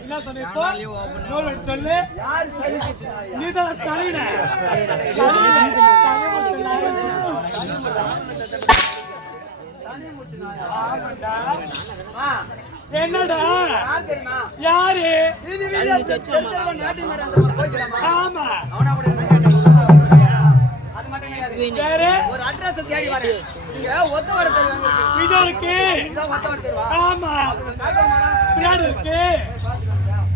என்ன சொன்ன சொல்லு நீதான் சலின என்னடா யாரு ஆமா ஒரு அட்ரஸ் தேடி வரேன் ஒத்த வர இருக்கு ஆமா பின்னாடி இருக்கு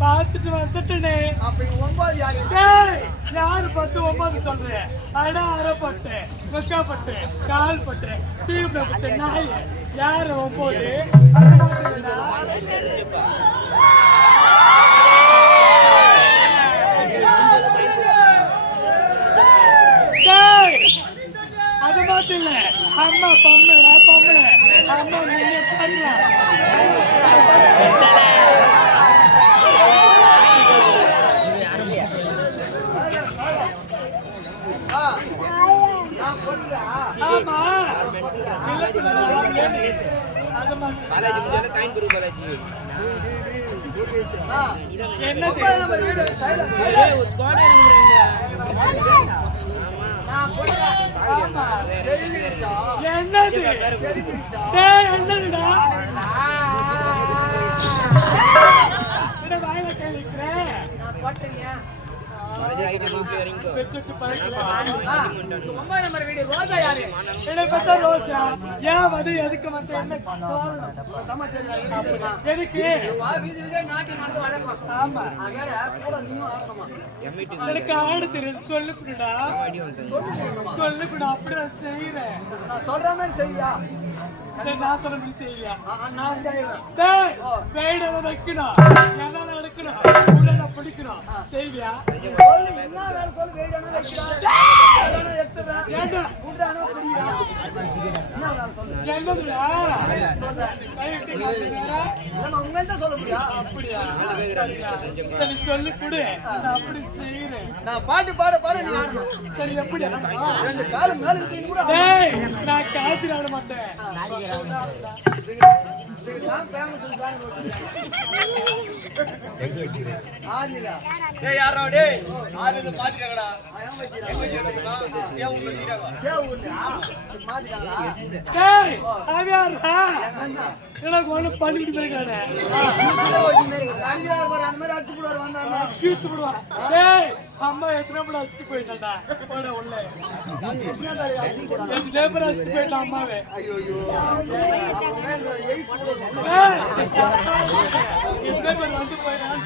பார்த்துட்டு வந்துட்டே யாரு 10 9 சொல்றேன் அடா அரைப்பட்டு வெக்கப்பட்டு கால் பட்டு டீப்ல பட்டு நாய் யாரு 9 அது மட்டும் இல்ல அம்மா பொம்பளை அம்மா நீங்க பண்ணலாம் ஆமா என்னது என்னதுடா வாயில கேள்விக்கிறேன் எனக்கு ஆடு தெரியும் சொல்லுடா அப்படி நான் செய்யறேன் சொல்ற மாதிரி செய்யா நான் சொல்ல மாதிரி செய்யா வைக்கணும் என்னால எடுக்கணும் பிடிக்கணும் செய்வியா சொல்லு கொடு அப்படி செய்யறேன் நான் பாட்டு பாட சரி எப்படி நான் காத்திர ஆட மாட்டேன் எனக்கு ஒண்ணு பண்ணிட்டு போயிருக்கானே அம்மா எத்தனை படம் அடிச்சுட்டு போயிட்டாண்டா உள்ள லேபர் அடிச்சுட்டு போயிட்டான் அம்மாவே வந்து போயிட்டான்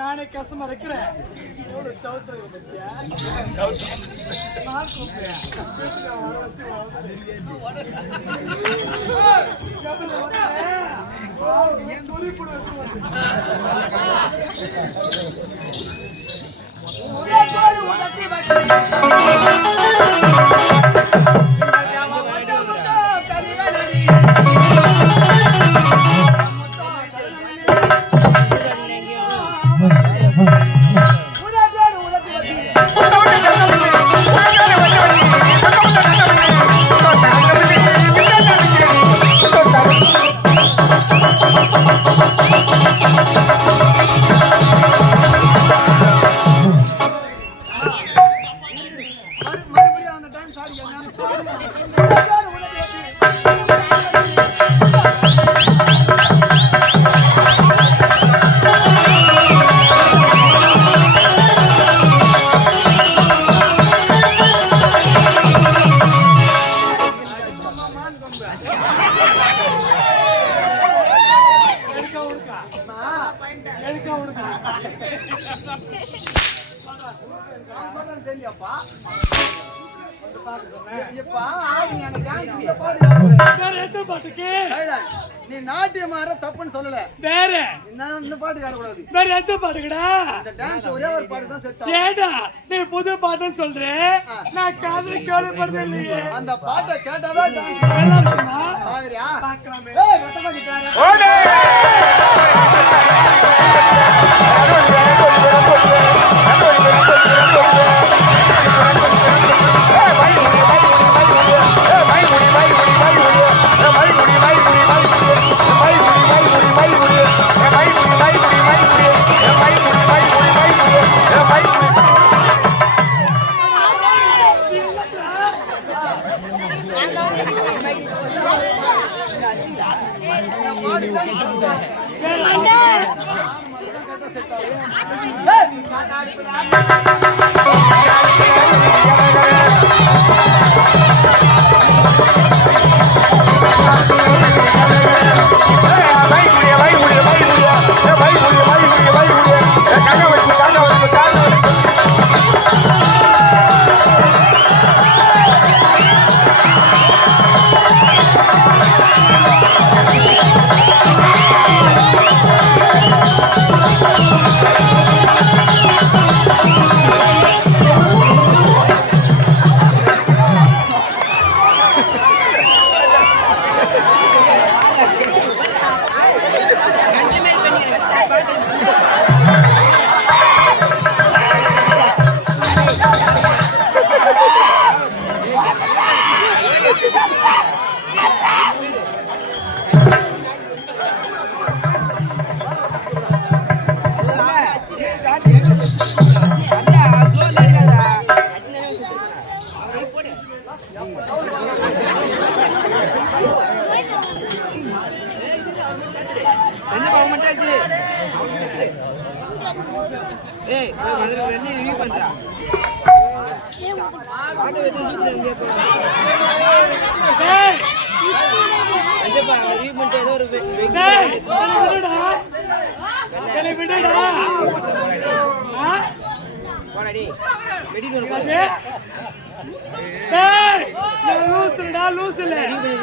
நானே கசமா இருக்கிறேன். நீ நாட்டியம் ஆற தப்புன்னு சொல்லல. வேற இந்த பாட்டு ஆடக்கூடாது. வேற எந்த பாட்டுக்கடா? இந்த டான்ஸ் ஒரே ஒரு பாட்டு தான் செட் ஆகும். ஏடா நீ புது பாட்டுன்னு சொல்ற, நான் காதுல கேள்விப்பட்டதே இல்லையே. அந்த பாட்டை கேட்டாவே டான்ஸ் நல்லா இருக்குமா? பாக்குறியா? பார்க்கலாமே. ஏய் வெட்டமா கிட்டாங்க. ஓடே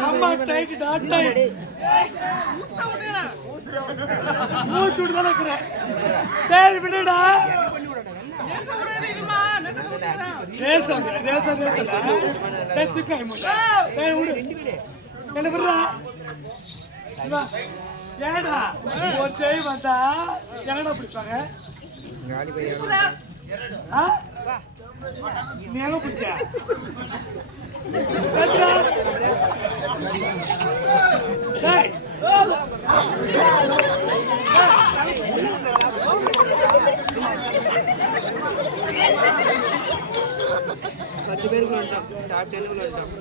அம்மா டைட் மூச்சு விடுதான் இருக்கிறேன். விடுடா ஏடா ஒரு செய் வந்தா என்னடா பிடிப்பாங்க? நீ எங்க பிடிச்ச? பத்து பேருக்கு வந்துட்டோம். டாப் 10 வந்துட்டோம்.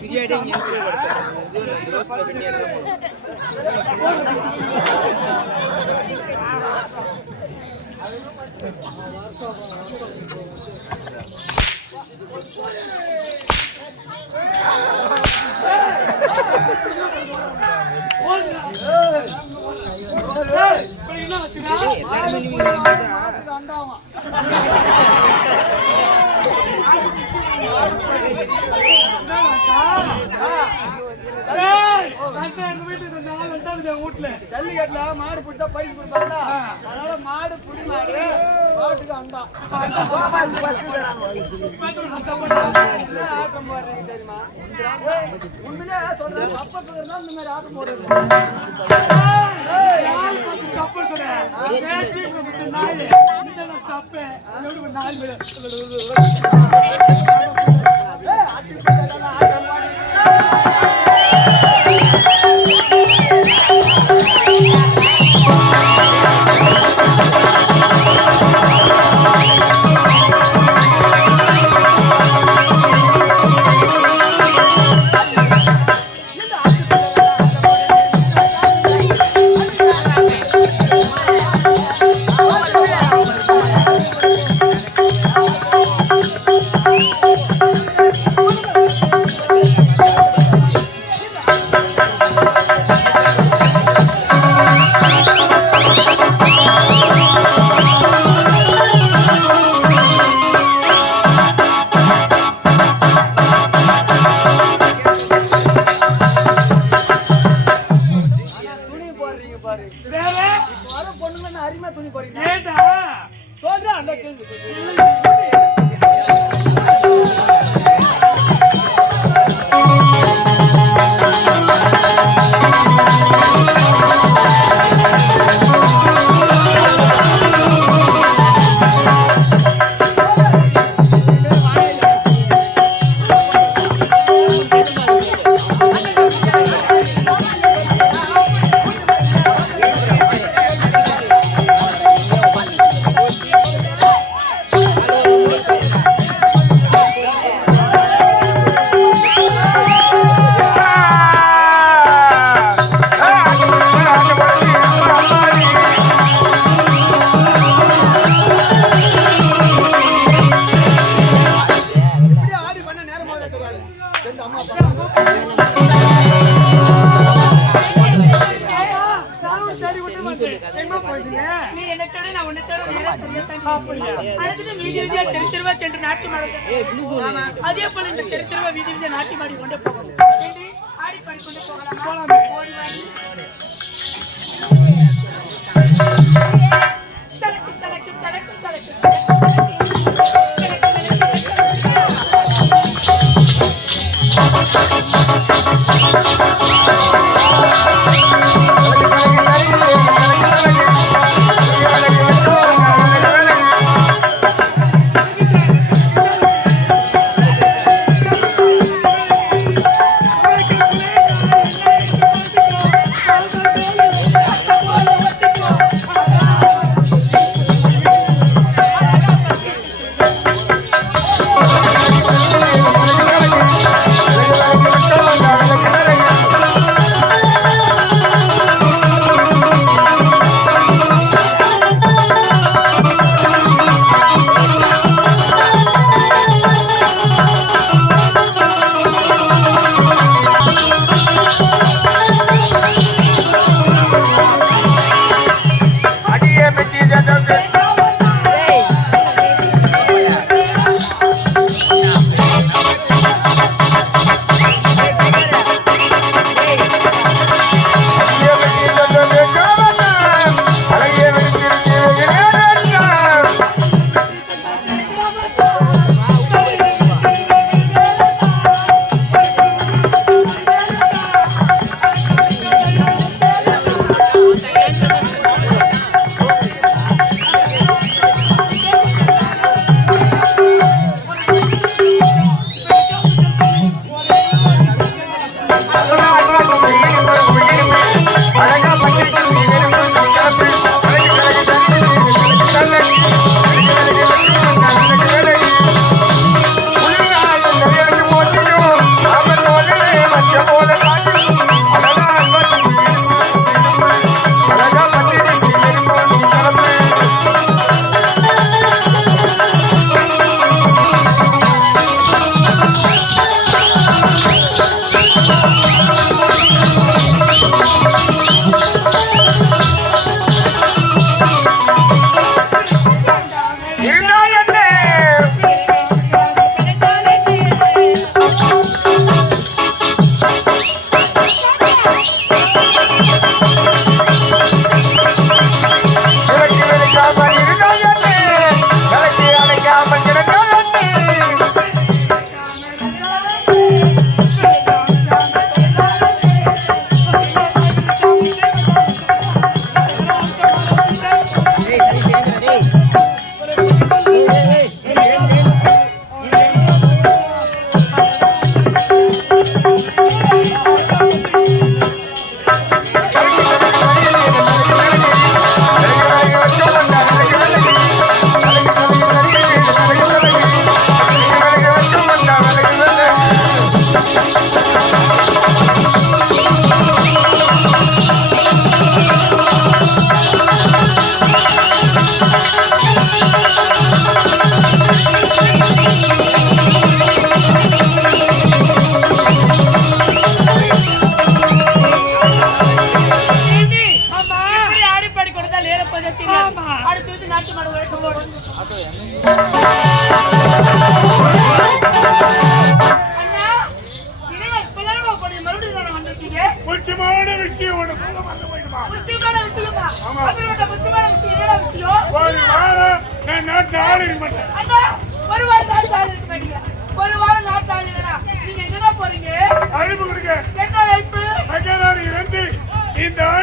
பிரியாணி இங்க ஜல்லிக்கட்டுல மாடு பிடிச்சா பரிசு கொடுப்பாங்க. அதனால மாடு புடி மாடு மாட்டுக்கு அண்டா ஆட்டம் போடுறீங்க தெரியுமா? உண்மையிலே சொல்றேன், அப்பத்துல இருந்தா இந்த மாதிரி ஆட்டம் போடுறது. அதே போல இந்த தெருவா வீதி வீதியா நாட்டி மாடி கொண்டே போகணும். ஆடி பாடி கொண்டே போகலாம். ஓடி வாடி தலக்கு தலக்கு தலக்கு தலக்கு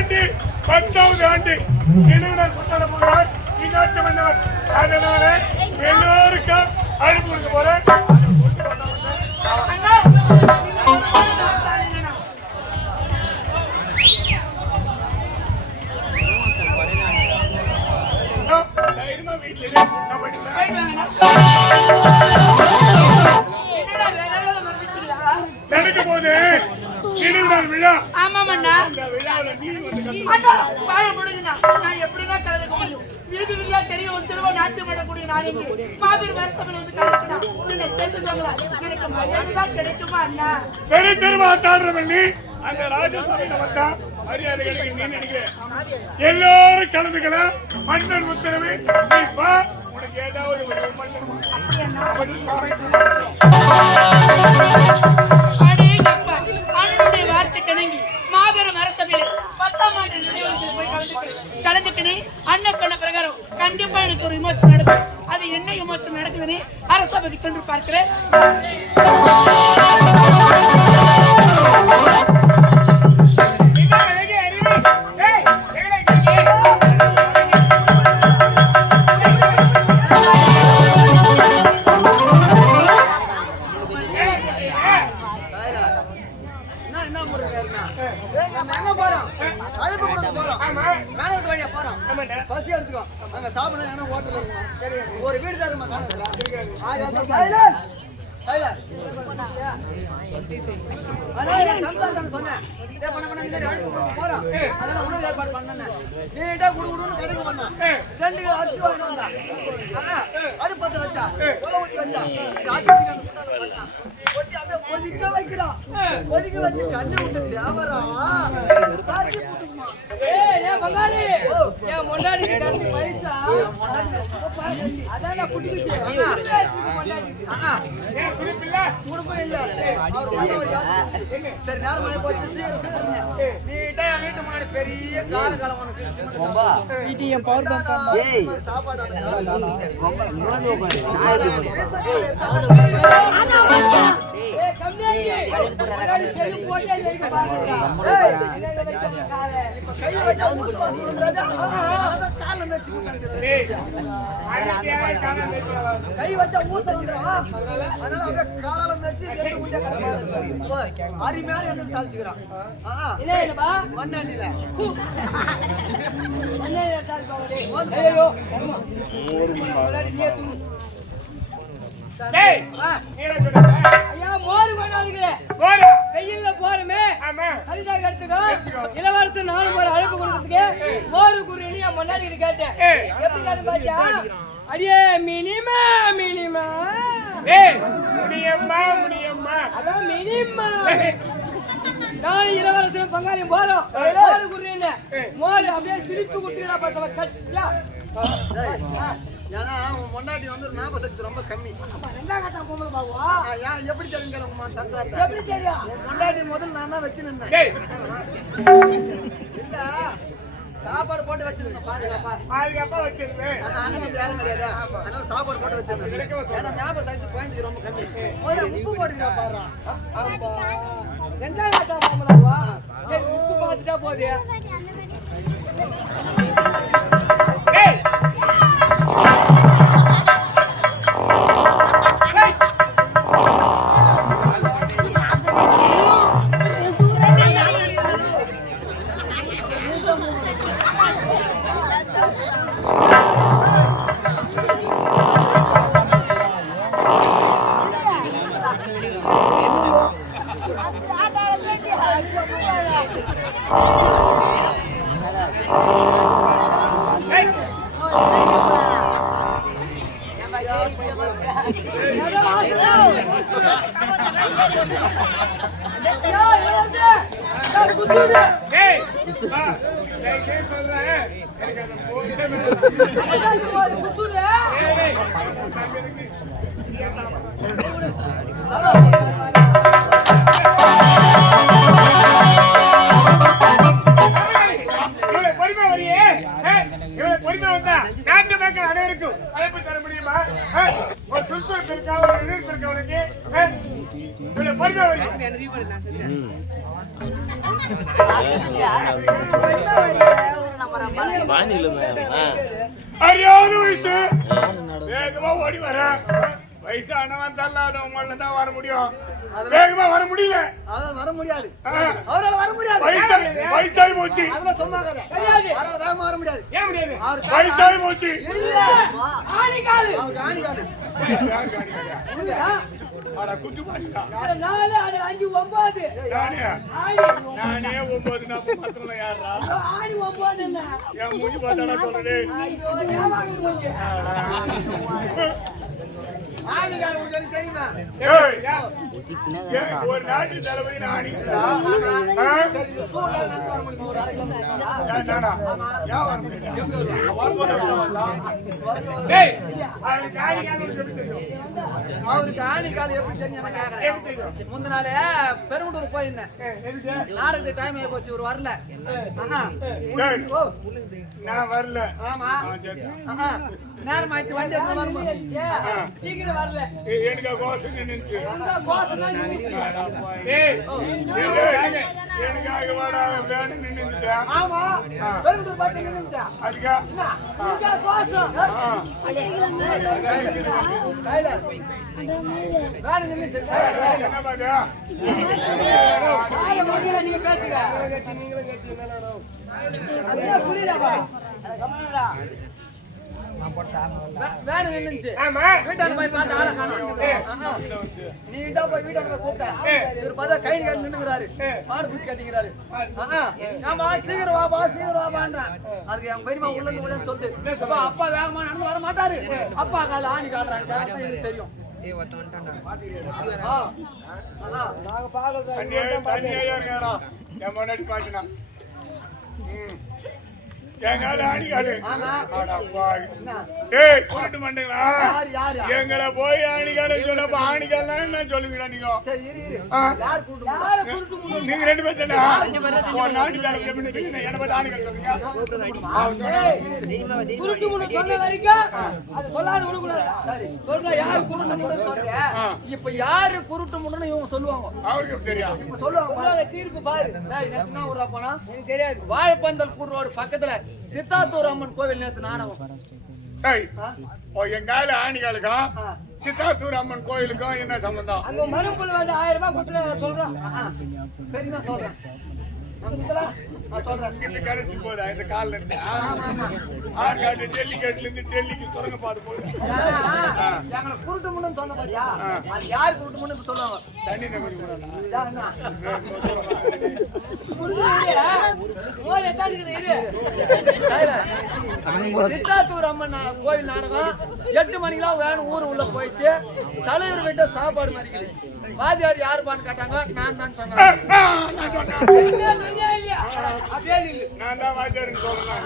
ஆண்டு 10வது ஆண்டு நினைவுடன் கொண்டாட போகிறார் இந்நாட்டு மன்னர். அதனால எல்லோருக்கும் அழைப்பு கொடுக்க போறேன். நடக்கும் போது நினைவுநாள் விழா. ஆமாமண்ணா. அந்த விழாவுல நீ வந்து அண்ணா வாய முடுங்கண்ணா. நான் எப்படின்னா கலந்துக்க முடியும்? வீதி வீதியா தெரியும் ஒரு திருவா நாட்டு மடக்கூடிய நாளைக்கு மாபெரும் வருத்தமிழ் வந்து கலந்துக்கணும். உன்னை சேர்த்துக்கோங்களா? எனக்கு மரியாதை தான் கிடைக்குமா அண்ணா? பெரிய பெருமா தாண்டவள்ளி அந்த ராஜசபையில வந்தா மரியாதை கிடைக்கும் நீ நினைக்கிறேன். எல்லாரும் கலந்துக்கலாம். மன்னர் உத்தரவு. நீ வா. உனக்கு ஏதாவது ஒரு அண்ணனுடைய வார்த்தை கிணங்கி மாபெரும் அரசபையில் 10ஆம் ஆண்டு நினைவுக்கு போய் கலந்துக்கினேன். அண்ணன் சொன்ன பிரகாரம் கண்டிப்பா எனக்கு ஒரு விமோசனம் நடக்கும். அது என்ன விமோசனம் நடக்குதுன்னு அரசபைக்கு சென்று பார்க்கிறேன். ஒரு வீடு தருமா சொன்னேன் ஏற்பாடு பண்ணேன். நீட்டா குடுகுடுன்னு கடைக்கு பண்ணேன். 2 கிலோ அரிசி வாங்கிட்டு வந்தா. அடுப்பத்தை வச்சா ஊத்தி வச்சா ஒட்டி அப்படியே கொதிக்க வைக்கிறான். கொதிக்க வச்சு கண்ணு விட்டு தேவரா பங்காளி என் முன்னாடி பைசா அதான் புட்டுக்குச்சு. சரி நேரம் போச்சு. நீட்டா என் வீட்டு முன்னாடி பெரிய கார கலவன சாப்பாடு கை வச்சா ஊச வந்துடும். அதனால அப்படியே காலால மெச்சு அருமையான என்ன தாளிச்சுக்கிறான். மண்ணாண்டில ஐயா மோரு கொண்டாந்துக்கிறேன். வெயில்ல போறமே சரிதாக எடுத்துக்கோ. இளவரசர் 4 முறை அழைப்பு கொடுத்ததுக்கு மோரு குருன்னு என் முன்னாடி கேட்டேன். எப்படி கேட்டு பாத்தியா? அடியே மினிமா மினிமா முடியம்மா அதான் மினிமா. நானும் இளவரசரும் பங்காளியும் போறோம். மோரு குருன்னு மோரு அப்படியே சிரிப்பு குடுத்துக்கிறா பார்த்தவ கட்டியா. ஏன்னா உன் முன்னாடி வந்து ஞாபக சக்தி ரொம்ப கம்மி. எப்படி தெரியும் உங்க சம்சாரத்தை? எப்படி தெரியும்? உன் முன்னாடி முதல்ல நான் தான் வச்சு நின்றேன். இல்ல சாப்பாடு போட்டு வச்சிருந்தேன். பாதுகாப்பா வச்சிருந்தேன். அண்ணன் யாரும் கிடையாது. அதனால சாப்பாடு போட்டு வச்சிருந்தேன். ஏன்னா ஞாபக சக்தி குறைஞ்சி ரொம்ப கம்மி. முதல்ல உப்பு போட்டுக்கிறா பாரு. 2ஆம் கட்டம் போகலாமா? சரி உப்பு பார்த்துட்டா போதே. பொறுமை வந்தா நாட்டு மக்கள் அனைவருக்கும் அழைப்பு தர முடியுமா? ஒரு சுற்றுலா அறியாத வயசு வேகமா ஓடி வர வயசானவன் தள்ளாதவங்க தான் வர முடியும் வேகமா வர முடியல அதான் வர முடியாது அவரால வர முடியாது வயசாகி போச்சு அதெல்லாம் சொன்னாங்க வேகமா வர முடியாது ஏன் முடியாது வயசாகி போச்சு ஆணிக்காலு அவருக்கு ஆணிக்காலு ஆனா குட்டி பாருங்க 4 அது 5 9 நானே ஆணி 9 நான் மாத்திரல யாரா ஆணி 9 என்ன என் மூஞ்சி பார்த்தாடா சொல்றே ஐயோ ஏமாங்க போச்சு ஆணிக்காலு உங்களுக்கு தெரியுமா ஒரு நாட்டு தலைவலி ஆணி சரி இந்த சூழ்நிலை நடந்து வர முடியுமா ஒரு அரை அவருக்கு ஆணிக்காலு எப்படி தெரியும் எனக்கு கேக்குறேன் முந்தின நாளே பெருங்குடூர் போயிருந்தேன் நாடகத்துக்கு டைம் ஆகி போச்சு ஒரு வரல நான் வரல ஆமா நேரம் ஆயிடுச்சு வண்டி எடுத்து வரணும் சீக்கிரம் வரல எனக்கு கோசம் நின்னுச்சு எனக்காக வாடா வேணு நின்னுச்சு ஆமா பெருங்குடூர் பாட்டு நின்னுச்சா அதுக்கா இங்க கோசம் கையில வேணு நின்னுச்சு என்ன பாரு ஆய மொழியில நீங்க பேசுங்க புரியுதாப்பா வேணு நின்னுச்சு ஆமா வீட்டாண்ட போய் பார்த்து ஆளை காணோம் நீட்டா போய் வீட்டாண்ட போய் கூப்பிட்டா இவர் பார்த்தா கை கட்டி நின்னுங்கிறாரு மாடு பூச்சி கட்டிங்கிறாரு ஆமா சீக்கிரம் வாப்பான்றான் அதுக்கு என் பெரியமா உள்ள இருந்து கூட சொல்லுது அப்பா வேகமா நடந்து வர மாட்டாரு அப்பா கால ஆணி காட்டுறாங்க எனக்கு தெரியும் நாங்க பாக்குறது எங்கால ஆணிக்காலு ஏய் கூட்டு மாட்டீங்களா எங்களை போய் ஆணிக்கால சொல்லப்ப ஆணிக்கால என்ன சொல்லுவீங்களா நீங்க நீங்க 2 பேர் தானே ஆணிக்கால என்ன பார்த்து ஆணிக்கால சொல்றீங்க குருட்டு முன்ன சொன்ன வரைக்கும் அது சொல்லாத விடக்கூடாது சொல்ற யாரு குருட்டு முன்ன சொல்ற இப்ப யாரு குருட்டு முன்னு இவங்க சொல்லுவாங்க அவருக்கு தெரியும் சொல்லுவாங்க தீர்ப்பு பாரு நேத்து ஊரா போனா எனக்கு தெரியாது வாழைப்பந்தல் கூடு ரோடு பக்கத்துல சித்தாத்தூர் அம்மன் கோவில் நேத்து நாடகம் எங்கால ஆணிக்காலுக்கும் சித்தாத்தூர் அம்மன் கோயிலுக்கும் என்ன சம்பந்தம் அங்க மறுப்புல வந்து 1000 ரூபாய் கொடுத்து சொல்றேன் சரி நான் சொல்றேன் கடைசி போதா இந்த காலில் இருந்து ஆற்காடு டெல்லிகேட்ல இருந்து டெல்லிக்கு சுரங்க பாடு போகுது எங்களை குருட்டு முன்னு சொன்ன பாத்தியா அது யாரு குருட்டு முன்னு சொல்லுவாங்க தண்ணி நம்பி சித்தாத்தூர் அம்மன் கோவில் நாடகம் 8 மணிக்கெல்லாம் வேணும் ஊரு உள்ள போயிடுச்சு தலைவர் வீட்டை சாப்பாடு மறிக்குது வாத்தியார் யாருப்பான்னு கேட்டாங்க நான் தான் சொன்னேன் நான் தான் வாத்தியாருன்னு சொல்றேன்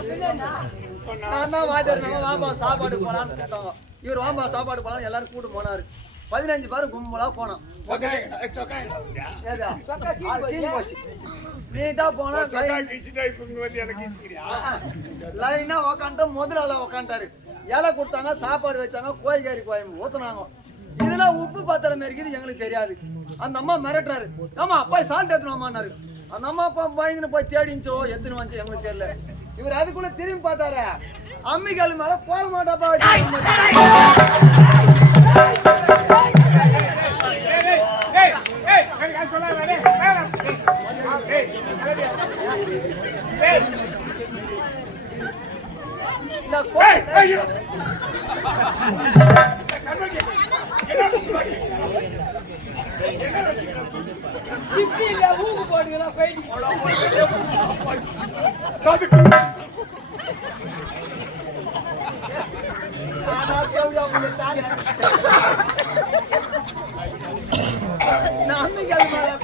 நான் தான் வாத்தியார் நம்ம வாம்பா சாப்பாடு போலான்னு கேட்டாங்க இவர் வாம்பா சாப்பாடு போலாம் எல்லாரும் கூட்டு போனாரு 15 பேர் கும்பலா போனோம் நீட்டா போனா லைனா உக்காண்ட முதலாள உக்காண்டாரு இலை கொடுத்தாங்க சாப்பாடு வச்சாங்க கோழிக்காரி கோயம்பு ஊத்துனாங்க இதுல உப்பு பத்தல இருக்குது எங்களுக்கு தெரியாது அந்த அம்மா மிரட்டுறாரு ஆமா அப்பா சால்ட் எடுத்துனோமான்னாரு அந்த அம்மா அப்பா பயந்துன்னு போய் தேடிச்சோ எத்தனை வந்துச்சு எங்களுக்கு தெரியல இவர் அதுக்குள்ள திரும்பி பார்த்தாரு அம்மிக்காலு மேல கோல மாட்டாப்பா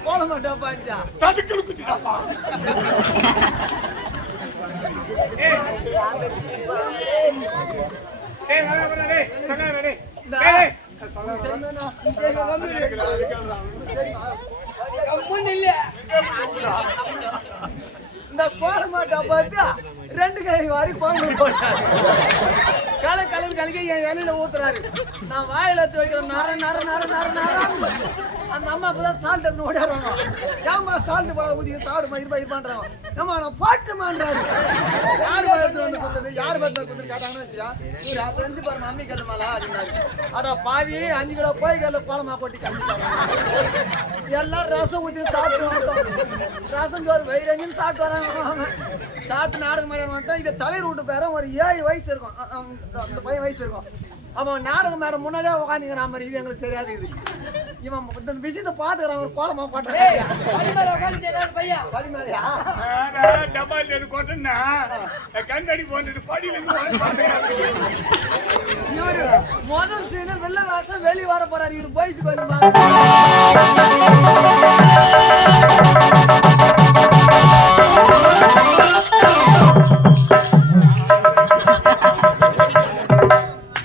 கோல மாட்டாப்பா இந்த கோல மாட்டா பார்த்தா 2 கை வாரி பாம்பு போட்டாரு. கலக்கி என் இலையில ஊத்துறாரு. நான் வாயில எடுத்து வைக்கிறேன். நர அந்த அம்மா அப்பதான் சால்ட் எடுத்து ஓடிடுறாங்க. ஏமா சால்ட் போட ஊதி சாப்பிடுமா இருப்பான்றாங்க. ஏமா நான் பாட்டுமான்றாரு. யார் பக்கத்துல வந்து கொடுத்தது யார் பக்கத்துல கொடுத்து கேட்டாங்கன்னு வச்சியா இவர் அதை செஞ்சு பாருங்க அம்மி கல்லுமாலா அப்படின்னாரு. அடா பாவி 5 கிலோ போய் கல்ல கோலமா போட்டு கண்டிப்பாங்க. எல்லாரும் ரசம் ஊற்றி சாப்பிட்டு ரசம் சோறு வயிறஞ்சுன்னு சாப்பிட்டு வராங்க. சாப்பிட்டு நாடகம் மேடம் வந்துட்டோம். இதை தலைவர் விட்டு பேர ஒரு 7 வயசு இருக்கும். அந்த பையன் வயசு இருக்கும். அவன் நாடகம் மேடம் முன்னாடியே உட்காந்துங்கிற மாதிரி இது எங்களுக்கு தெரியாது. இது இவன் இந்த விஷயத்தை பாத்துக்கிறான். ஒரு கோலமா போட்டான். கண்ணடி போட்டு படியில இவரு முதல் சீனு வெள்ள வாசம் வெளி வர போறாரு. இவரு வயசுக்கு வந்து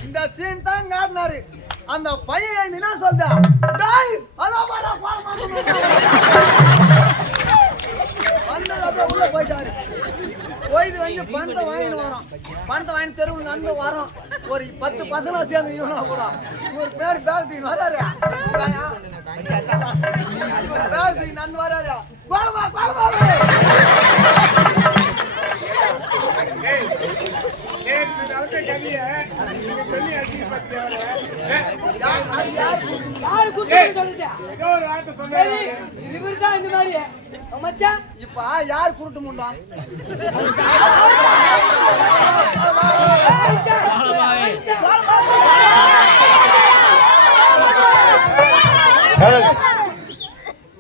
இந்த சீன் தான் காட்டினாரு. அந்த பையன் என்ன சொல்றா உள்ள போயிட்டாரு. போயிது வந்து பணத்தை வாங்கிட்டு வரோம். பணத்தை வாங்கி தெருவில் நடந்து வரோம். ஒரு 10 பசங்க சேர்ந்து இவனா கூட இவர் பேர் பேரத்துக்கு வராரு. பேரத்துக்கு நன்கு வராரு. இப்ப யார் குருட்டு முண்டான்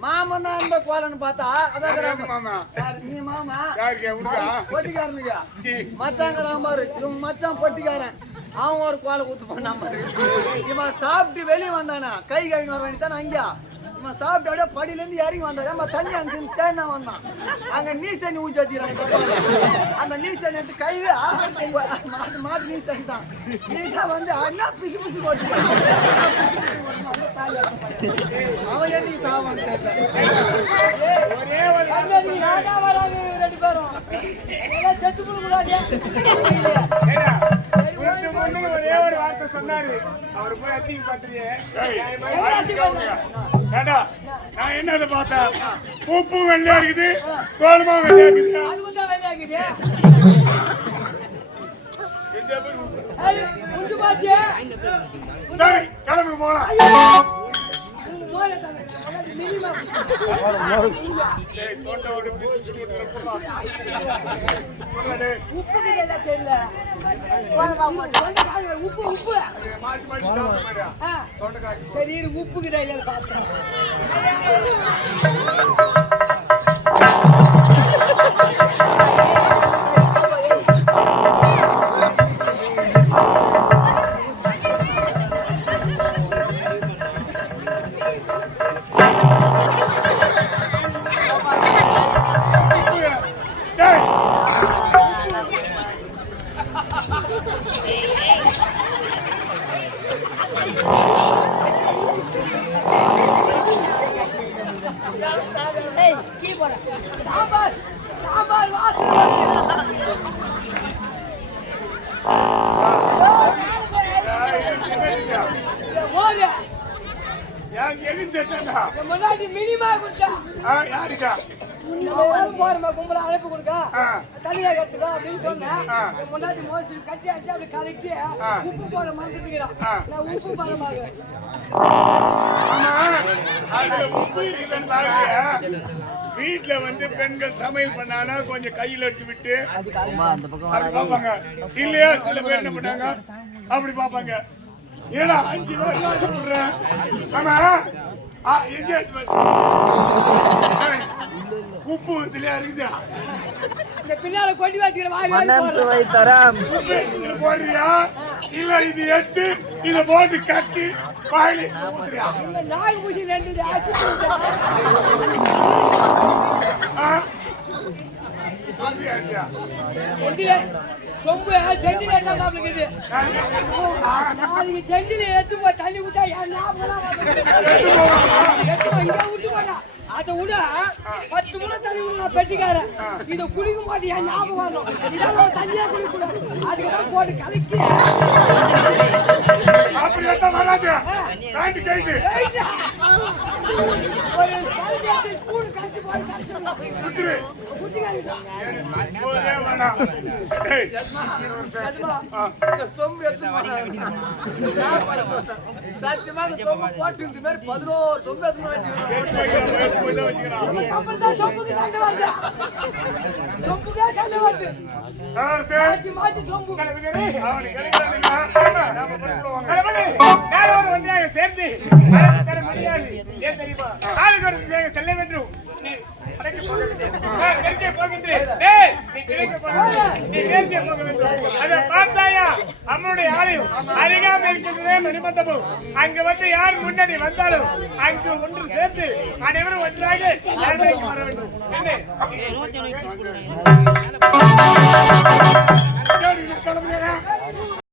மாமன் தான் அந்த கோலன்னு பார்த்தா அதான் மாமா. நீ மாமா பொட்டிக்காரனுங்க மச்சாங்கிறான் பாரு. இவன் மச்சான் பொட்டிக்காரன். அவன் ஒரு கோலை ஊத்து பண்ணாம பாரு. இவன் சாப்பிட்டு வெளியே வந்தானா கை கழுவி வர வேண்டியதானே. அங்கயா இவன் சாப்பிட்டு அப்படியே படியில இருந்து இறங்கி வந்தாரு. நம்ம தண்ணி அங்க தேடினா வந்தான். அங்க நீஸ் தண்ணி ஊற்றி வச்சுக்கிறாங்க. அந்த நீஸ் தண்ணி எடுத்து கழுவி மாட்டு நீஸ் தண்ணி தான் நீட்டா வந்து அண்ணா பிசு பிசு போட்டு அவன் என்னைக்கு சாவான்னு தெரியல. செத்து கூடாது. ஒரே ஒரு வார்த்தை சொன்னாரு. அவரு போய் அசிங்க பாத்துறியே. நான் என்னதை பார்த்தேன். உப்பு வெள்ளையா இருக்குது, கோலமா வெள்ளையா இருக்குது. சரி கிளம்பி போலாம். சரி உப்பு கிடையாது. சாம்பார் சாம்பார் முன்னாடி மினிமா கொடுத்தா போறமா கும்பல அழைப்பு கொடுக்க தனியா கட்டுக்கோ அப்படின்னு சொன்னேன். முன்னாடி மோசி கட்டி அடிச்சு அப்படி கலக்கி உப்பு போட மறந்துட்டுக்கிறான். நான் உப்பு போட மாட்டேன். வீட்டுல வந்து பெண்கள் சமையல் பண்ணானா கொஞ்சம் கையில எடுத்து விட்டு பாப்பாங்க. இல்லையா சில பேர் என்ன பண்ணாங்க அப்படி பாப்பாங்க. ஏடா 5 வருஷம் விடுறேன். ஆமா எங்க உப்பு இதுலயா இருக்குதா? இந்த பின்னால கொட்டி வச்சுக்கிற போடுறியா இல்ல இது எடுத்து இத போட்டு கட்டி வாயில ஊத்துறியா? நாய் பூசி ரெண்டு ஆச்சு சொம்பு செந்தில இருக்குது. நாளைக்கு செந்தில எடுத்து போய் தண்ணி விட்டா என் ஞாபகம் விட்டு போட்டா அதை விட 10 முறை தண்ணி நான் பெட்டிக்காரன் இதை குடிக்கும் போது என் ஞாபகம் வரணும் இதெல்லாம் தண்ணியா குடிக்கூடாது அதுக்குதான் போட்டு கலக்கி அப்படி எடுத்தா வராது காண்டி கைது ஒரு கல்வியத்தை கூடு கழிச்சு போய் கழிச்சிடலாம் குத்துரு ஒரே வேணாம் ஏய் இந்த சொம்பு எடுத்து சத்தியமா இந்த சொம்பு போட்டு இந்த மாதிரி 11 சொம்பு எடுத்து வச்சுக்கிறோம் அப்பதான் சொம்புக்கு சண்டை வருது சொம்புக்கே சண்டை வருது மாத்தி மாத்தி சொம்பு சேர்ந்து செல்ல வேண்டும் அம்மனுடைய ஆலயம் அருகாமல் இருக்கின்றதே மணிமண்டபம் அங்கு வந்து யார் முன்னாடி வந்தாலும் அங்கு ஒன்று சேர்ந்து அனைவரும் ஒன்றாக அரண்மனைக்கு வர வேண்டும் என்ன